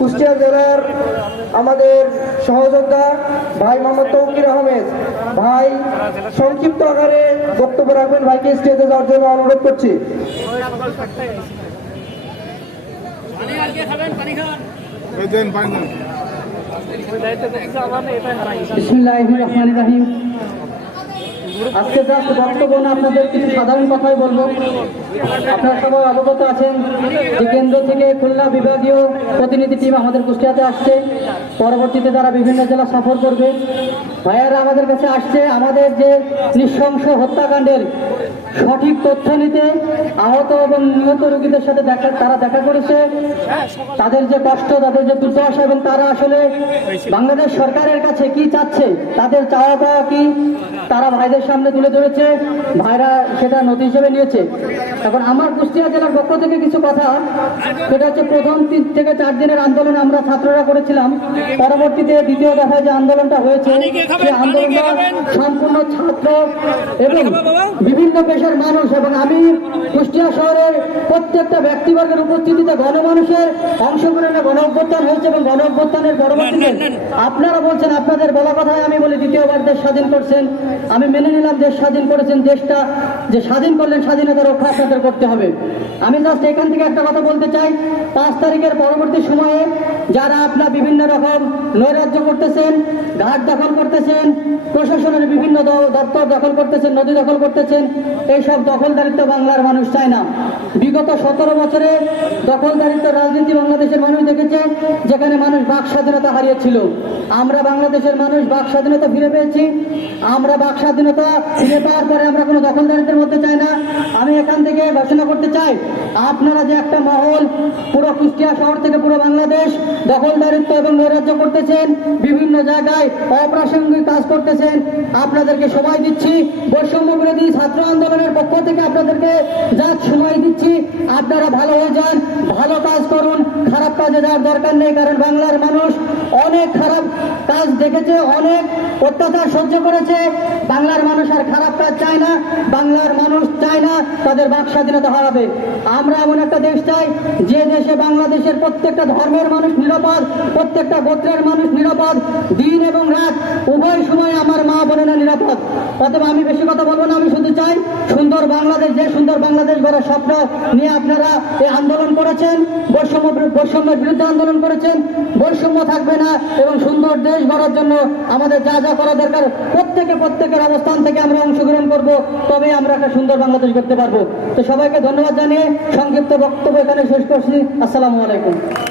কুষ্টিয়া জেলার আমাদের সহযোদ্ধা ভাই মোহাম্মদ তৌকির আহমেদ। ভাই সংক্ষিপ্ত আকারে বক্তব্য রাখবেন ভাইকে স্টেজে যাওয়ার জন্য অনুরোধ করছি। এই দেন পানি দেন। বিসমিল্লাহির রহমানির রহিম। আজকে জাস্ট বক্তব্য না আপনাদের কিছু সাধারণ কথাই বলব। আপনারা সবাই অবগত আছেন যে কেন্দ্র থেকে খুলনা বিভাগীয় প্রতিনিধি টিম আমাদের কুষ্টিয়াতে আসছে। পরবর্তীতে তারা বিভিন্ন জেলা সফর করবে। ভাইয়ারা আমাদের কাছে আসছে, আমাদের যে নৃশংস হত্যাকাণ্ডের সঠিক তথ্য নিতে আহত এবং নিহত রোগীদের সাথে দেখা, তারা দেখা করেছে। তাদের যে কষ্ট, তাদের যে দুর্দশা এবং তারা আসলে বাংলাদেশ সরকারের কাছে কি চাচ্ছে, তাদের চাওয়া পাওয়া কি, তারা ভাইদের সামনে তুলে ধরেছে। ভাইরা সেটা নথি হিসেবে নিয়েছে। এখন আমার কুষ্টিয়া জেলার পক্ষ থেকে কিছু কথা। সেটা হচ্ছে প্রথম তিন থেকে চার দিনের আন্দোলন আমরা ছাত্ররা করেছিলাম। পরবর্তীতে দ্বিতীয় দফায় যে আন্দোলনটা হয়েছে সেই আন্দোলনটা সম্পূর্ণ ছাত্র এবং বিভিন্ন পেশার মানুষ এবং আমি কুষ্টিয়া শহরের প্রত্যেকটা ব্যক্তিবর্গের উপস্থিতিতে গণমানুষের অংশগ্রহণে গণ অভ্যুত্থান হয়েছে এবং গণ অভ্যুত্থানের পরবর্তীতে আপনারা বলছেন আপনাদের বলা কথায় আমি বলি দ্বিতীয়বার দেশ স্বাধীন করছেন। আমি মেনে নিলাম দেশ স্বাধীন করেছেন দেশটা যে স্বাধীন করলেন স্বাধীনতা রক্ষা আপনাদের করতে হবে। আমি জাস্ট এখান থেকে একটা কথা বলতে চাই। পাঁচ তারিখের পরবর্তী সময়ে যারা আপনার বিভিন্ন রকম নৈরাজ্য করতেছেন, ঘাট দখল করতেছেন, প্রশাসনের বিভিন্ন দপ্তর দখল করতেছেন, নদী দখল করতেছেন, এইসব দখলদারিত্ব বাংলার মানুষ চায় না। বিগত সতেরো বছরে দখলদারিত্ব রাজনীতি বাংলাদেশের মানুষ দেখেছে, যেখানে মানুষ বাক স্বাধীনতা হারিয়েছিল। আমরা বাংলাদেশের মানুষ বাক স্বাধীনতা ফিরে পেয়েছি। আমরা বাক স্বাধীনতা ফিরে পাওয়ার পরে আমরা কোনো দখলদারিত্বের মধ্যে চাই ঘোষণা করতে চাই, আপনারা যে একটা মহল পুরো কুষ্টিয়া শহর থেকে পুরো বাংলাদেশ দখলদারিত্ব এবং নৈরাজ্য করতেছেন, বিভিন্ন জায়গায় অপ্রাসঙ্গিক কাজ করতেছেন, আপনাদেরকে সময় দিচ্ছি, বৈষম্য বিরোধী ছাত্র আন্দোলনের পক্ষ থেকে আপনাদেরকে যা সময় দিচ্ছি, আপনারা ভালো হয়ে যান, ভালো কাজ করুন, খারাপ কাজে যাওয়ার দরকার নেই, কারণ বাংলার মানুষ অনেক কাজ দেখেছে, অনেক অত্যাচার সহ্য করেছে। বাংলার মানুষ আর খারাপ কাজ চায় না, বাংলার মানুষ চায় না তাদের বাক স্বাধীনতা হারাবে। আমরা এমন একটা দেশ চাই যে দেশে বাংলাদেশের প্রত্যেকটা ধর্মের মানুষ নিরাপদ, প্রত্যেকটা গোত্রের মানুষ নিরাপদ। দিন এবং রাত, উভয় সময় আমার মা বোনেরা নিরাপদ। অতএব আমি বেশি কথা বলব না, আমি শুধু চাই সুন্দর বাংলাদেশ, যে সুন্দর বাংলাদেশ গড়ার স্বপ্ন নিয়ে আপনারা এই আন্দোলন করেছেন, বৈষম্য বৈষম্যের বিরুদ্ধে আন্দোলন করেছেন, বৈষম্য থাকবে না এবং সুন্দর দেশ গড়ার জন্য আমাদের যা যা করা দরকার, প্রত্যেকে প্রত্যেকের অবস্থান থেকে আমরা অংশগ্রহণ করব, তবে আমরা একটা সুন্দর বাংলাদেশ করতে পারব। তো সবাইকে ধন্যবাদ জানিয়ে সংক্ষিপ্ত বক্তব্য এখানে শেষ করছি। আসসালামু আলাইকুম। Thank you.